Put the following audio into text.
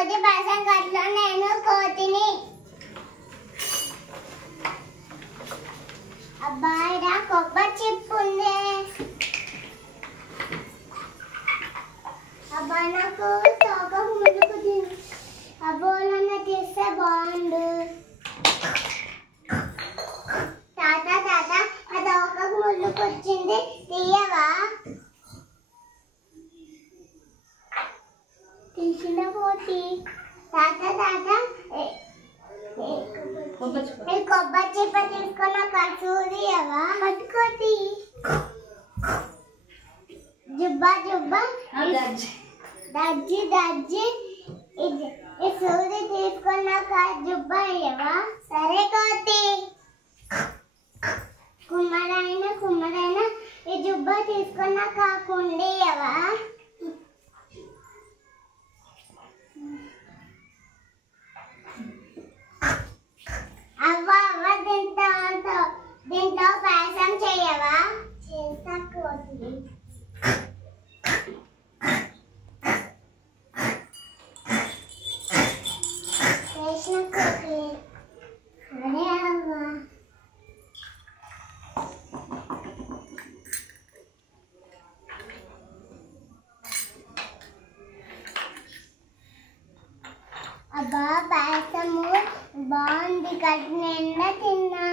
కోతి పాయసం కట్లో నేను కోతిని. అబ్బాయిరా కొబ్బరి చిప్పు ఉంది. అబ్బా నాకు తోక ముందుకు అబ్బోలన్న తీస్తే బాగుండు. తాత తాత ఆ తోకకు ముందుకు వచ్చింది తీయవా? తీసిన కోతి. తాత తాత కొబ్బరి చిప్ప తీసుకున్న కసూరియవా? పట్టుకోతి జుబ్బా జుబ్బా దజ్జి దజ్జి ఈ సూది తీసుకున్నాక జుబ్బా అయ్యవా? సరే కోతి. కుమ్మరైన కుమ్మరైన ఈ జుబ్బా తీసుకున్నాక కుండియవా? అవ్వ అవ్వ దీంట్లో పాయసం చేయవా? చేస్తా కోతి. చేసిన కోతి. అరే అవ్వ అబ్బా పాయసము బాగుంది. కడుపు నిండా తిన్నా.